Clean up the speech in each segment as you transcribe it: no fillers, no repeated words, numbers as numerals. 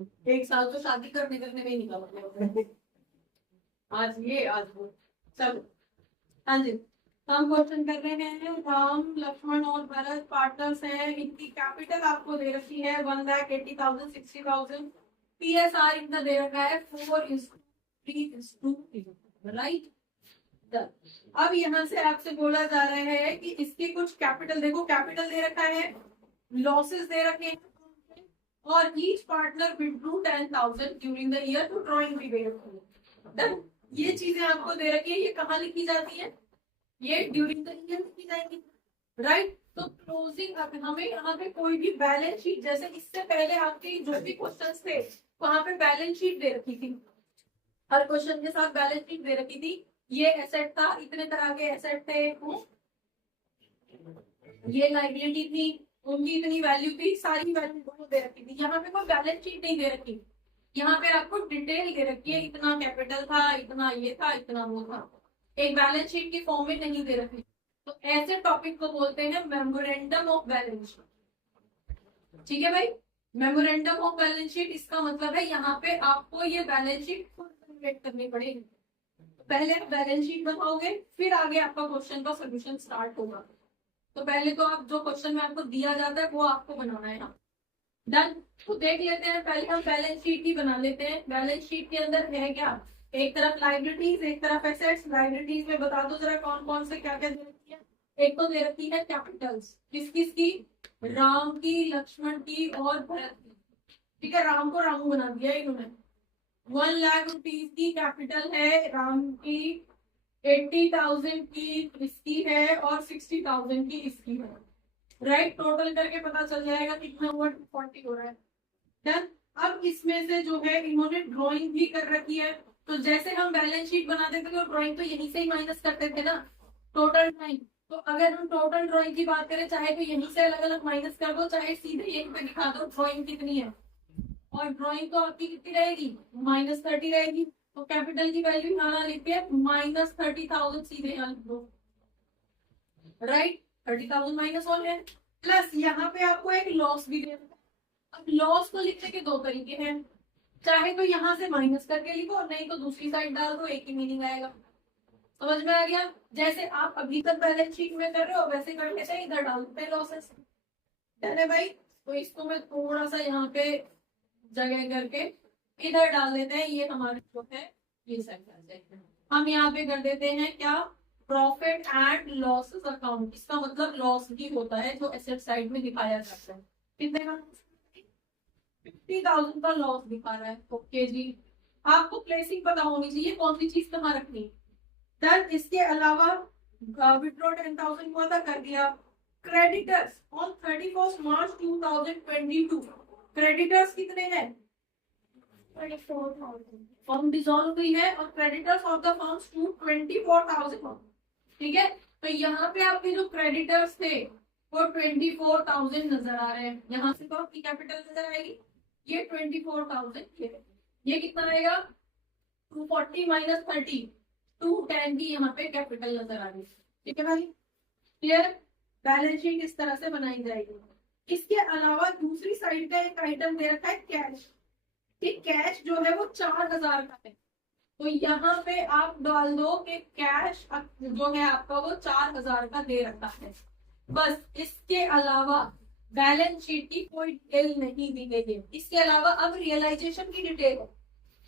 एक साल तो शादी करने करने में ही निकल गया। आज ये आज वो। चलो। हाँ जी। हम क्वेश्चन कर रहे हैं, राम लक्ष्मण और भरत पार्टनर्स हैं, इनकी कैपिटल आपको दे रखी है 1,80,000 60,000। PSR इनका दे रखा है 4:3:2, राइट। अब यहाँ से आपसे बोला जा रहा है कि इसके कुछ कैपिटल देखो, कैपिटल दे रखा है, लॉसेस दे रखे हैं, और each partner withdrew 10,000 during the year to drawing दी गई। ये चीजें आपको दे रखी है, ये कहाँ लिखी जाती है? ये ड्यूरिंग द ईयर लिखी जाएंगी, राइट। तो क्लोजिंग, अब हमें यहाँ पे कोई भी बैलेंस शीट, जैसे इससे पहले आपके जो भी क्वेश्चंस थे वहां पे बैलेंस शीट दे रखी थी, हर क्वेश्चन के साथ बैलेंस शीट दे रखी थी। ये एसेट था, इतने तरह के एसेट थे, ये लाइबिलिटी थी, उनकी इतनी वैल्यू थी, सारी वैल्यू दोनों दे रखी थी। यहाँ पे कोई बैलेंस शीट नहीं दे रखी, यहाँ पे आपको डिटेल दे रखी है, इतना कैपिटल था, इतना ये था, इतना वो था, एक बैलेंस शीट की फॉर्म में नहीं दे रखी। तो ऐसे टॉपिक को बोलते हैं मेमोरेंडम ऑफ बैलेंस शीट। ठीक है भाई, मेमोरेंडम ऑफ बैलेंस शीट, इसका मतलब है यहाँ पे आपको ये बैलेंस शीट जनरेट करनी पड़ेगी। पहले आप बैलेंस शीट बनाओगे, फिर आगे आपका क्वेश्चन का सोल्यूशन स्टार्ट होगा। तो पहले तो आप जो क्वेश्चन में आपको दिया जाता है वो आपको बनाना है ना। डन। तो देख लेते हैं, पहले हम बैलेंस शीट ही बना लेते हैं। बैलेंस शीट के अंदर है क्या? एक तरफ लाइबिलिटीज, एक तरफ एसेट्स। लाइबिलिटीज में बता दो जरा कौन कौन से क्या क्या दे रखी है। एक तो दे रखी है कैपिटल्स, किस किस की? राम की, लक्ष्मण की और भरत की। ठीक है, राम को रामू बना दिया इन्होंने। 1,00,000 रुपीज की कैपिटल है राम की, 80,000 की इसकी है, और 60,000 की इसकी है, राइट। टोटल करके पता चल जाएगा कितना हुआ, 240 हो रहा है। डन। अब इसमें से जो है इन्होंने ड्राइंग भी कर रखी है, तो जैसे हम बैलेंस शीट बनाते थे तो ड्राइंग तो यहीं से ही माइनस करते थे ना, टोटल ड्राइंग। तो अगर हम टोटल ड्राइंग की बात करें, चाहे तो यहीं से अलग अलग माइनस कर दो, चाहे सीधे यहीं पे दिखा दो ड्राइंग कितनी है, और ड्राइंग तो आपकी कितनी रहेगी? -30 रहेगी। तो कैपिटल की वैल्यू यहाँ लिख के -30,000 सीधे यहाँ लिख दो, राइट। 30,000 माइनस हो गया। प्लस यहाँ पे आपको एक लॉस भी दे। अब लॉस को लिखने के दो तरीके हैं, चाहे तो यहाँ से माइनस करके लिखो, नहीं तो दूसरी साइड डाल दो, एक ही मीनिंग आएगा। समझ में आ गया? जैसे आप अभी तक बैलेंस शीट में कर रहे हो वैसे करके से इधर डाल देते हैं लॉसेस। है भाई। तो इसको मैं थोड़ा सा यहाँ पे जगह करके इधर डाल देते हैं, ये हमारे जो है ये सेक्शन। हम यहाँ पे कर देते हैं क्या? Profit and losses account. इसका मतलब लॉस भी होता है जो एसेट साइड में दिखाया जाता है। कितने का? 50,000 का लॉस दिखा रहा है। ओके जी। आपको प्लेसिंग पता होनी चाहिए कौन सी चीज कहाँ रखनी। डन। इसके अलावा विड्रॉ 10,000 हुआ था, कर दिया। क्रेडिटर्स ऑन 31 मार्च 2022, क्रेडिटर्स कितने हैं? 24,000। फर्म डिसॉल्व हुई है और क्रेडिटर्स ऑफ द फर्म्स 24,000। ठीक है, तो यहाँ पे आपके जो क्रेडिटर्स थे वो 24,000 नजर आ रहे हैं। यहाँ से तो आपकी कैपिटल नजर आएगी, ये 24,000 ये कितना रहेगा? 240 माइनस 30, 210 की यहाँ पे कैपिटल नजर आ रही है। ठीक है भाई, क्लियर? बैलेंस शीट इस तरह से बनाई जाएगी। इसके अलावा दूसरी साइड का एक आइटम दे रखा है कैश। ठीक, कैश जो है वो 4,000 का है, तो यहाँ पे आप डाल दो कि कैश जो है आपका वो 4,000 का दे रखा है। बस, इसके अलावा बैलेंस शीट की कोई डिटेल नहीं दी गई है। इसके अलावा अब रियलाइजेशन की डिटेल है,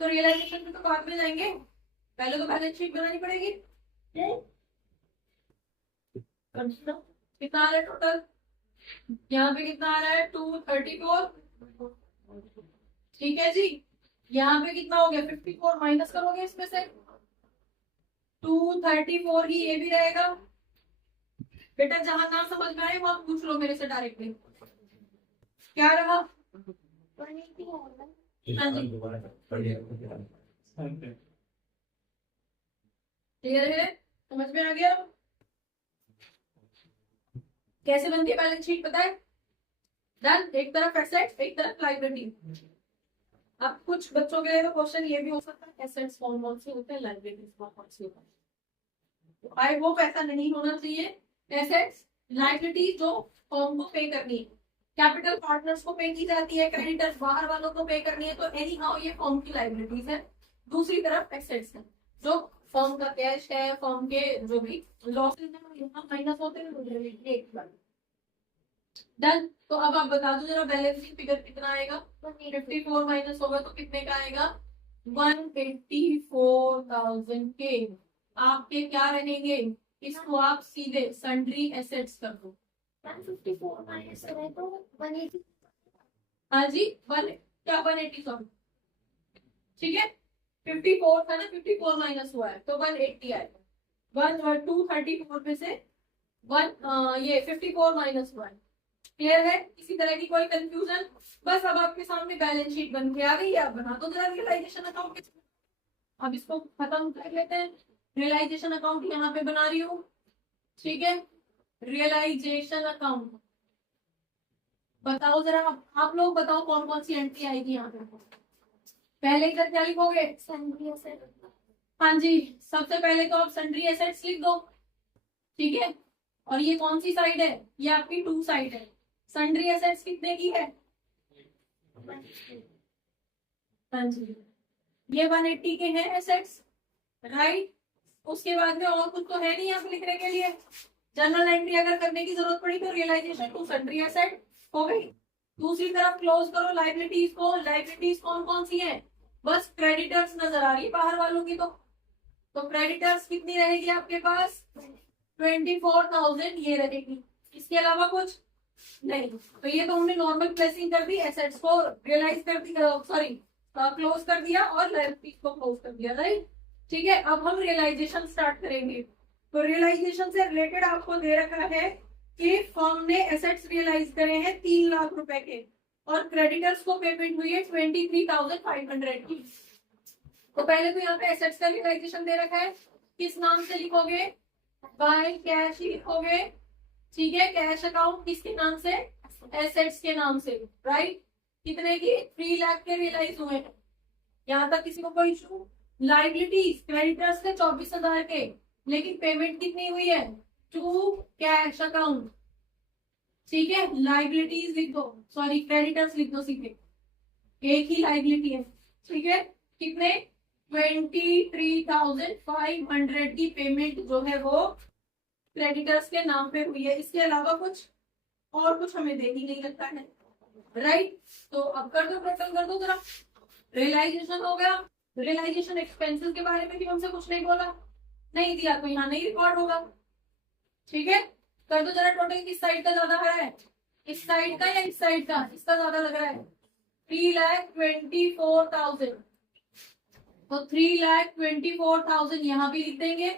तो रियलाइजेशन में तो बाद में जाएंगे, पहले तो बैलेंस शीट बनानी पड़ेगी। कितना आ रहा है टोटल? यहाँ पे कितना आ रहा है? 234। ठीक है जी। यहाँ पे कितना हो गया? 54 माइनस करोगे इसमें से 234 ही ये भी रहेगा। बेटा जहां नाम समझ में आए वहां पूछ लो मेरे से डायरेक्टली। क्या रहा? हाँ जी, क्लियर है? समझ में आ गया कैसे बनती है बैलेंस शीट? पता है? डन। एक तरफ एसेट्स, एक तरफ लाइबिलिटी। अब कुछ बच्चों के लिए तो क्वेश्चन ये भी हो सकता है, एसेट्स कौन कौन से होते हैं, लाइबिलिटीज कौन कौन सी होती है। आई होप ऐसा नहीं होना चाहिए। एसेट्स, लाइबिलिटी जो फर्म को पे करनी है, कैपिटल पार्टनर्स को पे की जाती है, क्रेडिटर्स बाहर वालों को पे करनी है, तो एनी हाउ ये फर्म की लाइबिलिटीज है। दूसरी तरफ एसेट्स है, जो फर्म का कैश है, फर्म के जो भी लॉसेज है यहाँ माइनस होते हैं। डन। तो अब आप बता दो जरा बैलेंस शीट फिगर कितना आएगा। 54 माइनस होगा तो कितने का आएगा, 184,000 के आपके क्या रहेंगे। इसको आप सीधे सन्ड्री एसेट्स कर दो। 154 माइनस करें तो 180। हाँ जी, 180 सॉरी, ठीक है। 54 था ना, 54 माइनस हुआ है तो 180 आएगा। 234 में से ये 54 माइनस हुआ है। क्लियर है, किसी तरह की कोई कंफ्यूजन। बस अब आपके सामने बैलेंस शीट बन के आ गई है, आप बना दो जरा रियलाइजेशन अकाउंट। अब इसको खत्म कर लेते हैं। रियलाइजेशन अकाउंट यहाँ पे बना रही हूँ, ठीक है। रियलाइजेशन अकाउंट बताओ जरा, आप लोग बताओ कौन कौन सी एंट्री आएगी यहाँ पे। पहले इधर क्या लिखोगे, सन्ड्री एसेट। हाँ जी, सबसे पहले तो आप सन्ड्री एसेट्स लिख दो, ठीक है। और ये कौन सी साइड है, ये आपकी टू साइड है। सन्ड्री एसेट्स कितने की है, हाँ जी, ये 180 के हैं एसेट्स, राइट। उसके बाद में और कुछ तो है नहीं यहाँ पे लिखने के लिए। जनरल एंट्री अगर करने की जरूरत पड़ी तो रियलाइजेशन टू सन्ड्री एसेट हो गई। दूसरी तरफ क्लोज करो लाइबिलिटीज को। लाइबिलिटीज कौन कौन सी है, बस क्रेडिटर्स नजर आ रही है बाहर वालों की। तो क्रेडिटर्स कितनी रहेगी आपके पास, 24,000 ये रहेगी। इसके अलावा कुछ नहीं। तो ये तो हमने नॉर्मल प्लेसिंग कर दी, एसेट्स को रियलाइज कर दी, सॉरी क्लोज कर दिया और लाइबिलिटीज को क्लोज कर दिया, राइट। ठीक है, अब हम रियलाइजेशन स्टार्ट करेंगे। तो रियलाइजेशन से रिलेटेड आपको दे रखा है कि फर्म ने एसेट्स रियलाइज करे हैं 3 लाख रुपए के और क्रेडिटर्स को पेमेंट हुई है 23,500 की। तो पहले तो यहाँ पे एसेट्स का रियलाइजेशन दे रखा है, किस नाम से लिखोगे, बाय कैश ही लिखोगे, ठीक है। कैश अकाउंट किसके नाम से, एसेट्स के नाम से, राइट। कितने की, 3 लाख के रियलाइज हुए हैं। यहाँ तक किसी को कोई इशू। लाइबिलिटीज क्रेडिटर्स के 24,000 के, लेकिन पेमेंट कितनी हुई है, टू कैश अकाउंट, ठीक है। लाइबिलिटीज लिख दो, सॉरी क्रेडिटर्स लिख दो सीधे, एक ही लाइबिलिटी है, ठीक है। कितने, 23,500 की पेमेंट जो है वो क्रेडिटर्स के नाम पे हुई है। इसके अलावा कुछ और कुछ हमें दे ही नहीं लगता है, राइट। तो अब कर दो, टोटल कर दो जरा। रियलाइजेशन हो गया। रियलाइजेशन एक्सपेंसेस के बारे में भी हमसे कुछ नहीं बोला, नहीं दिया तो यहाँ नहीं रिकॉर्ड होगा, ठीक है। कर दो जरा टोटल, किस साइड का ज्यादा है, इस साइड का या इस साइड का, इसका ज्यादा लग रहा है। 3,24,000, तो 3,24,000 यहाँ भी लिख देंगे।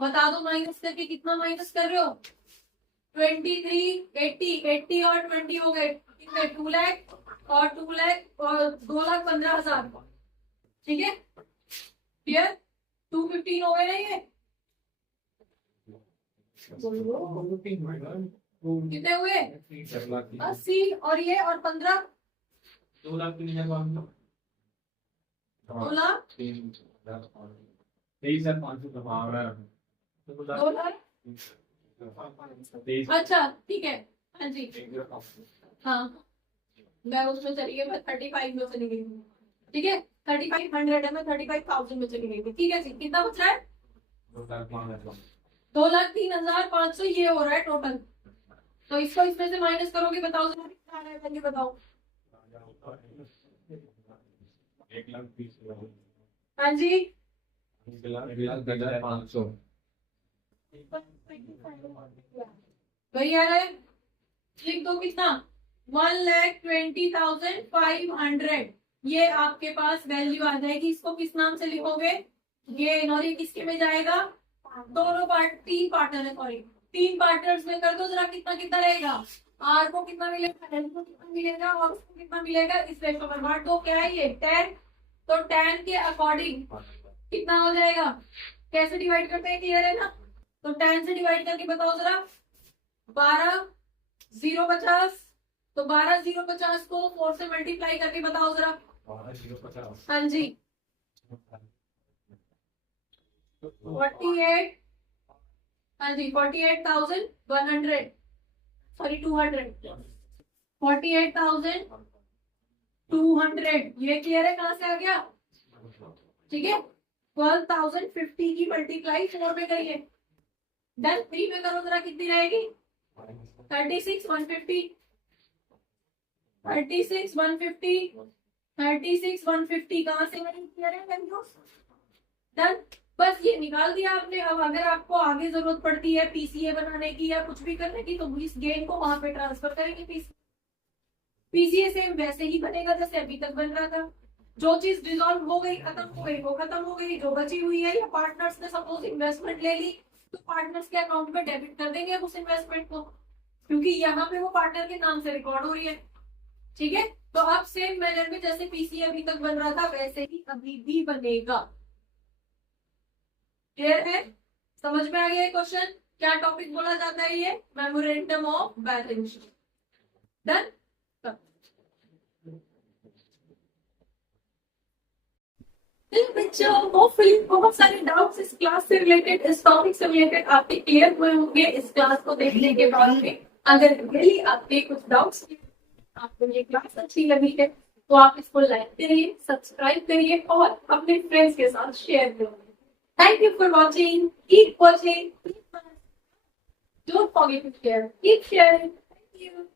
बता दो माइनस करके कितना माइनस कर रहे हो, 23, 80 और 20 हो गए, 2 लाख और 2 लाख और 2,15,000, ठीक है। क्लियर, 215 हो गए ना ये, कितने हुए, 80 और ये और 15, 2 लाख 2 लाख 2 लाख, अच्छा ठीक है, हाँ जी, हाँ मैं उसमें चली गई, मैं 35 में चली गई, ठीक है। 3,500 है, मैं 35,000 में चली गई, ठीक है जी। कितना बच रहा है, 2,03,500 ये हो रहा है टोटल। तो इसको इसमें से माइनस करोगे, बताओ जरा कितना आ रहा है, पहले बताओ। 1,30,000, हाँ जी, 1,05,000, वही आ रहा है, लिख दो कितना, 1,20,500 ये आपके पास वैल्यू आ जाएगी। इसको किस नाम से लिखोगे, गेन, और ये किसके में जाएगा, दोनों तीन पार्टनर है, सॉरी 3 पार्टनर्स में कर दो जरा, कितना कितना रहेगा, आर को कितना मिलेगा, एल को कितना मिलेगा और उसको कितना मिलेगा, इस रेशो में बांट दो। क्या है ये 10, तो 10 के अकॉर्डिंग कितना हो जाएगा, कैसे डिवाइड करते हैं, क्लियर है ना। तो 10 से डिवाइड करके बताओ जरा, 12 0 50, तो 12 0 50 को 4 से मल्टीप्लाई करके बताओ जरा। 12,050, हाँ जी, 48, हाँ जी 48,100, सॉरी 200, 48,200 ये क्लियर है कहां से आ गया? ठीक है 12,050 की मल्टीप्लाई 4 में करिए डन 3 में करो जरा कितनी रहेगी 36,150 कहां से क्लियर है डन बस ये निकाल दिया आपने। अब अगर आपको आगे जरूरत पड़ती है पीसीए बनाने की या कुछ भी करने की तो इस गेन को वहां पे ट्रांसफर करेंगे पीसीए सेम वैसे ही बनेगा जैसे अभी तक बन रहा था। जो चीज डिसॉल्व हो गई खत्म हो गई वो खत्म हो गई, जो बची हुई है या पार्टनर्स ने सपोज इन्वेस्टमेंट ले ली तो पार्टनर्स के अकाउंट में डेबिट कर देंगे उस इन्वेस्टमेंट को, क्योंकि यहाँ पे वो पार्टनर के नाम से रिकॉर्ड हो रही है। ठीक है तो अब सेम मैनर में जैसे पीसीए अभी तक बन रहा था वैसे ही अभी भी बनेगा। क्लियर है? समझ में आ गया क्वेश्चन? क्या टॉपिक बोला जाता है ये? Memorandum of balance sheet. Done. बच्चों होपफुली बहुत सारे डाउट्स इस क्लास से रिलेटेड इस टॉपिक से रिलेटेड आपके क्लियर हुए होंगे इस क्लास को देखने के बाद में। अगर रियली आपके कुछ डाउट्स आपको ये क्लास अच्छी लगी है तो आप इसको लाइक करिए, सब्सक्राइब करिए और अपने फ्रेंड्स के साथ शेयर करिए। Thank you for watching. Keep watching. Don't forget to share. Keep sharing. Thank you.